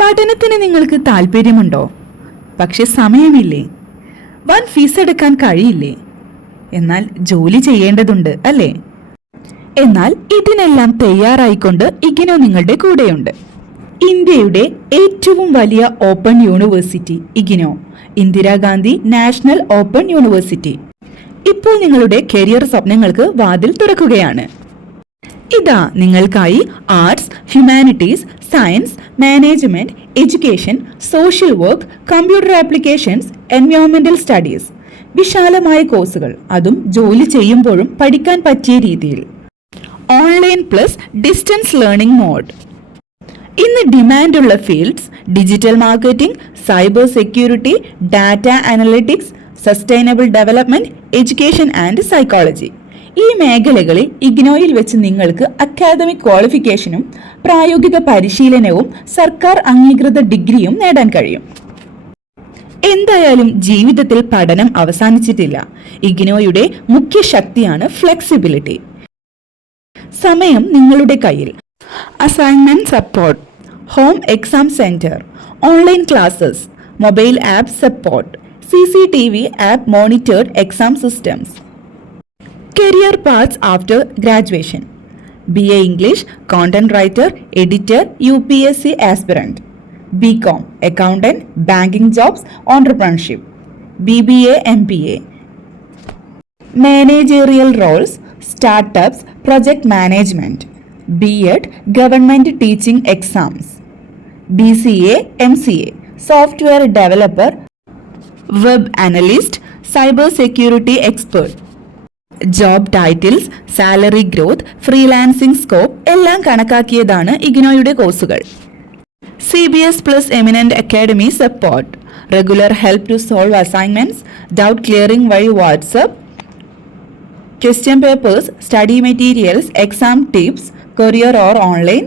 പഠനത്തിന് നിങ്ങൾക്ക് താല്പര്യമുണ്ടോ പക്ഷെ സമയമില്ലേ. വൻ ഫീസ് എടുക്കാൻ കഴിയില്ലേ. എന്നാൽ ജോലി ചെയ്യേണ്ടതുണ്ട് അല്ലേ? എന്നാൽ ഇതിനെല്ലാം തയ്യാറായിക്കൊണ്ട് ഇഗ്നോ നിങ്ങളുടെ കൂടെയുണ്ട്. ഇന്ത്യയുടെ ഏറ്റവും വലിയ open university IGNOU. Indira Gandhi national open university. ഇപ്പോൾ നിങ്ങളുടെ കരിയർ സ്വപ്നങ്ങൾക്ക് വാതിൽ തുറക്കുകയാണ്. ഇതാ നിങ്ങൾക്കായി arts humanities science management education social work computer applications എൻവയോൺമെന്റൽ studies വിശാലമായ കോഴ്സുകൾ അതും ജോലി ചെയ്യുമ്പോഴും പഠിക്കാൻ പറ്റിയ രീതിയിൽ. Online plus distance learning mode ഇന്ന് ഡിമാൻഡുള്ള fields digital marketing cyber security data analytics sustainable development education and psychology ഈ മേഖലകളിൽ ഇഗ്നോയിൽ വെച്ച് നിങ്ങൾക്ക് അക്കാദമിക് ക്വാളിഫിക്കേഷനും പ്രായോഗിക പരിശീലനവും സർക്കാർ അംഗീകൃത ഡിഗ്രിയും നേടാൻ കഴിയും. എന്തായാലും ജീവിതത്തിൽ പഠനം അവസാനിച്ചിട്ടില്ല. ഇഗ്നോയുടെ മുഖ്യ ശക്തിയാണ് ഫ്ലെക്സിബിലിറ്റി സമയം നിങ്ങളുടെ കയ്യിൽ. Assignment support home exam centre online classes mobile app support C C T V app monitored exam systems Career paths after graduation BA English, content writer, editor, UPSC aspirant. BCom, accountant, banking jobs, entrepreneurship. BBA, MBA. Managerial roles, startups, project management. B.Ed, government teaching exams. BCA, MCA, software developer, web analyst, cyber security expert. Job titles salary growth freelancing scope എല്ലാം കണക്കാക്കിയതാണ് ഇഗ്നോയുടെ കോഴ്സുകൾ. C B S plus eminent academy support regular help to solve assignments doubt clearing വഴി WhatsApp question papers study materials exam tips courier or online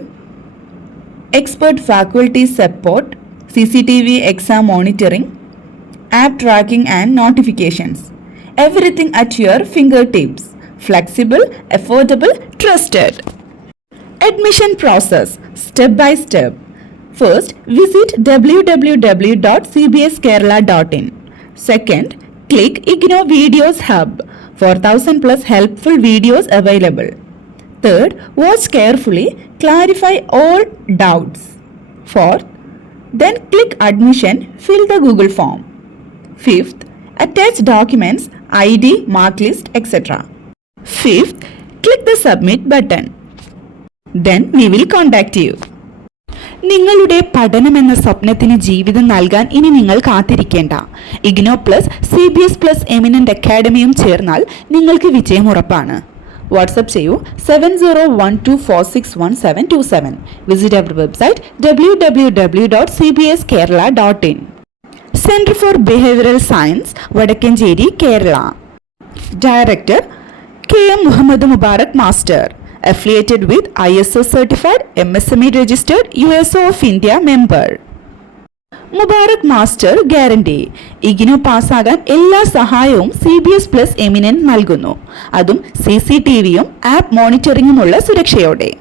expert faculty support C C T V exam monitoring app tracking and notifications. Everything at your fingertips. Flexible, affordable, trusted. Admission process step by step. First, visit www.cbskerala.in. Second, click Igno Videos Hub. 4000 plus helpful videos available. Third, watch carefully, clarify all doubts. Fourth, then click admission, fill the Google form. Fifth, attach documents, ID, mark list, etc. Fifth, click the submit button. Then we will contact you. നിങ്ങളുടെ പഠനം എന്ന സ്വപ്നത്തിന് ജീവിതം നൽകാൻ ഇനി നിങ്ങൾ കാത്തിരിക്കേണ്ട IGNOU plus C B S plus eminent അക്കാഡമിയും ചേർന്നാൽ നിങ്ങൾക്ക് വിജയം ഉറപ്പാണ് വാട്സപ്പ് ചെയ്യൂ seven zero one two four six one seven two seven visit our website W W W dot C B S Kerala dot in centre for behavioural science Vadakkanchery Kerala director K M Muhammad Mubarak master affiliated with I S S certified S M E registered U S O of India member Mubarak master guarantee IGNOU പാസ്സാകാൻ എല്ലാ സഹായവും C B S plus eminent നൽകുന്നു. അതും C C T വിയും app മോണിറ്ററിംഗുമുള്ള സുരക്ഷയോടെ.